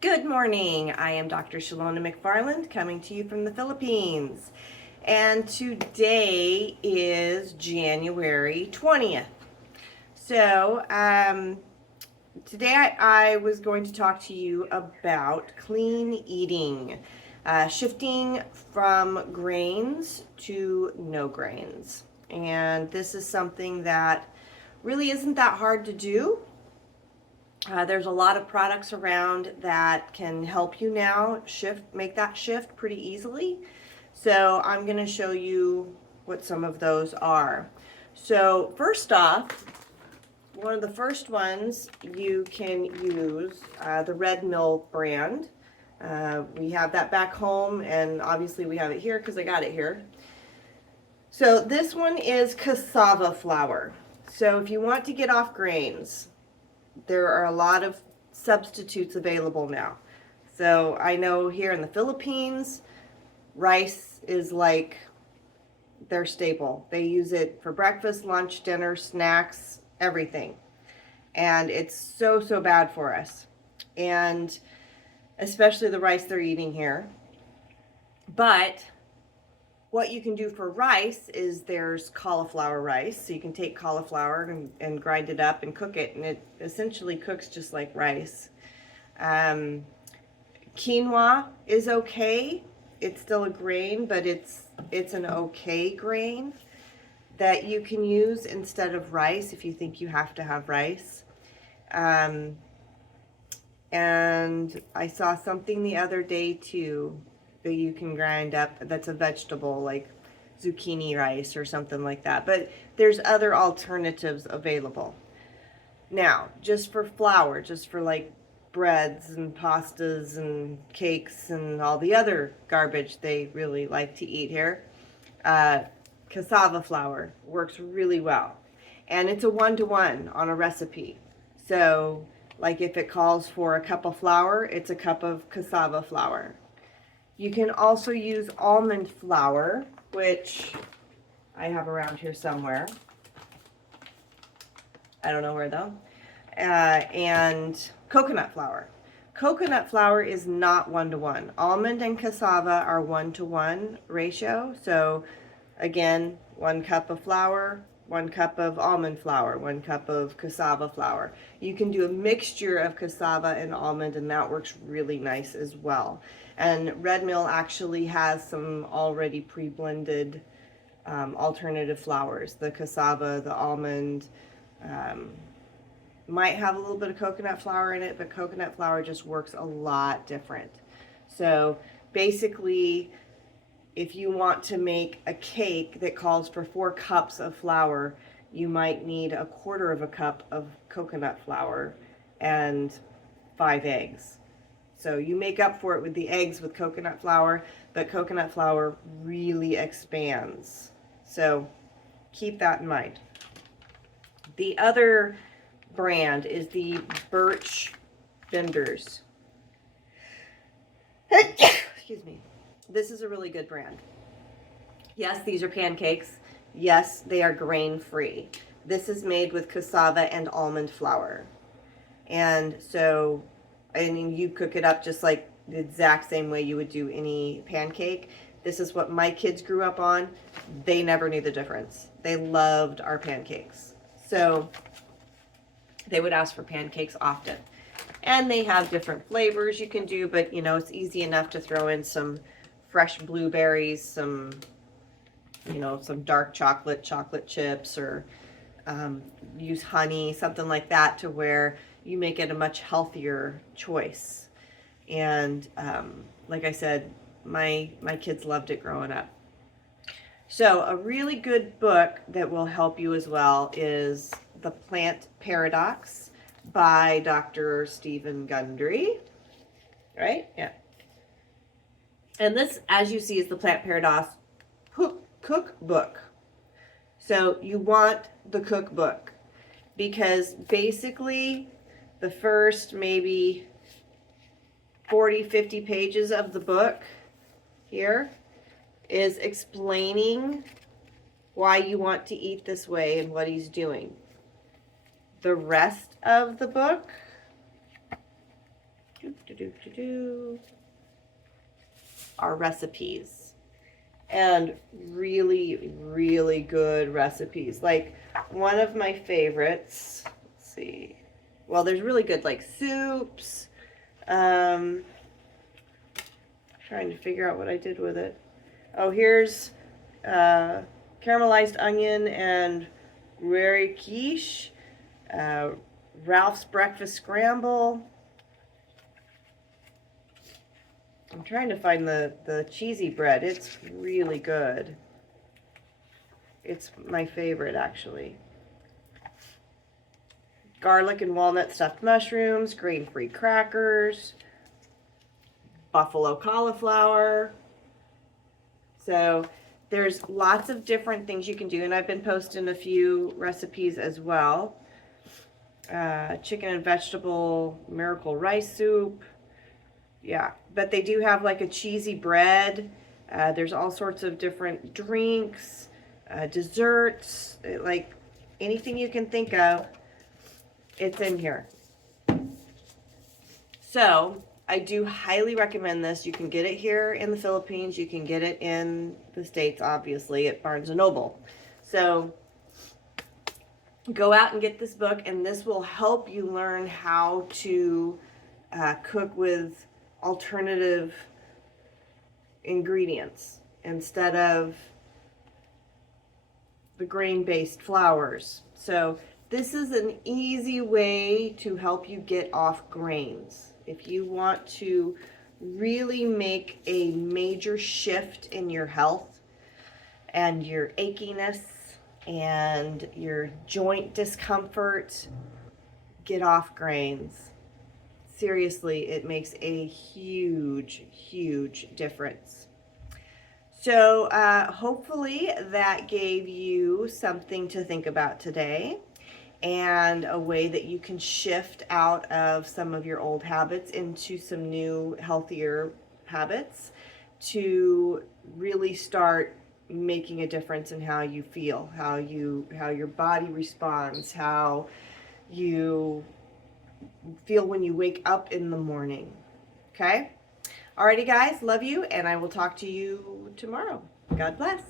Good morning. I am Dr. Shalona McFarland coming to you from the Philippines. And today is January 20th. So, today I was going to talk to you about clean eating, shifting from grains to no grains. And this is something that really isn't that hard to do. There's a lot of products around that can help you now make that shift pretty easily. So I'm going to show you what some of those are. So first off, one of the first ones you can use the Red Mill brand. We have that back home, and obviously we have it here because I got it here. So this one is cassava flour. So if you want to get off grains, there are a lot of substitutes available now. So I know here in the Philippines, rice is like their staple. They use it for breakfast, lunch, dinner, snacks, everything. And it's so bad for us. And especially the rice they're eating here. But what you can do for rice is there's cauliflower rice. So you can take cauliflower and grind it up and cook it, and it essentially cooks just like rice. Quinoa is okay. It's still a grain, but it's an okay grain that you can use instead of rice if you think you have to have rice. And I saw something the other day too that you can grind up that's a vegetable, like zucchini rice or something like that. But there's other alternatives available. Now, just for flour, just for like breads and pastas and cakes and all the other garbage they really like to eat here, cassava flour works really well. And it's a 1-to-1 on a recipe. So, like if it calls for a cup of flour, it's a cup of cassava flour. You can also use almond flour, which I have around here somewhere. I don't know where though. And coconut flour. Coconut flour is not 1-to-1. Almond and cassava are 1-to-1 ratio. So again, 1 cup of flour, 1 cup of almond flour, 1 cup of cassava flour. You can do a mixture of cassava and almond, and that works really nice as well. And Red Mill actually has some already pre-blended alternative flours. The cassava, the almond, might have a little bit of coconut flour in it, but coconut flour just works a lot different. So basically, if you want to make a cake that calls for 4 cups of flour, you might need 1/4 cup of coconut flour and 5 eggs. So you make up for it with the eggs with coconut flour, but coconut flour really expands. So keep that in mind. The other brand is the Birch Benders. Excuse me. This is a really good brand. Yes, these are pancakes. Yes, they are grain-free. This is made with cassava and almond flour. And so, I mean, you cook it up just like the exact same way you would do any pancake. This is what my kids grew up on. They never knew the difference. They loved our pancakes. So they would ask for pancakes often. And they have different flavors you can do, but you know, it's easy enough to throw in some fresh blueberries, some, you know, some dark chocolate chips, or use honey, something like that, to where you make it a much healthier choice. And like I said, my kids loved it growing up. So a really good book that will help you as well is The Plant Paradox by Dr. Stephen Gundry. Right? Yeah. And this, as you see, is the Plant Paradox cookbook. So you want the cookbook because basically the first maybe 40-50 pages of the book here is explaining why you want to eat this way and what he's doing. The rest of the book Our recipes. And really, really good recipes. Like one of my favorites, let's see. Well, there's really good like soups. Trying to figure out what I did with it. Oh, here's caramelized onion and Gruyere quiche, Ralph's breakfast scramble. I'm trying to find the cheesy bread. It's really good. It's my favorite, actually. Garlic and walnut stuffed mushrooms, grain-free crackers, buffalo cauliflower. So there's lots of different things you can do, and I've been posting a few recipes as well. Chicken and vegetable miracle rice soup. Yeah, but they do have like a cheesy bread. There's all sorts of different drinks, desserts, like anything you can think of, it's in here. So I do highly recommend this. You can get it here in the Philippines. You can get it in the States, obviously, at Barnes & Noble. So go out and get this book, and this will help you learn how to cook with alternative ingredients instead of the grain-based flours. So this is an easy way to help you get off grains. If you want to really make a major shift in your health and your achiness and your joint discomfort, get off grains. Seriously, it makes a huge, huge difference. So hopefully that gave you something to think about today and a way that you can shift out of some of your old habits into some new, healthier habits to really start making a difference in how you feel, how your body responds, how you feel when you wake up in the morning. Okay? Alrighty, guys, love you, and I will talk to you tomorrow. God bless.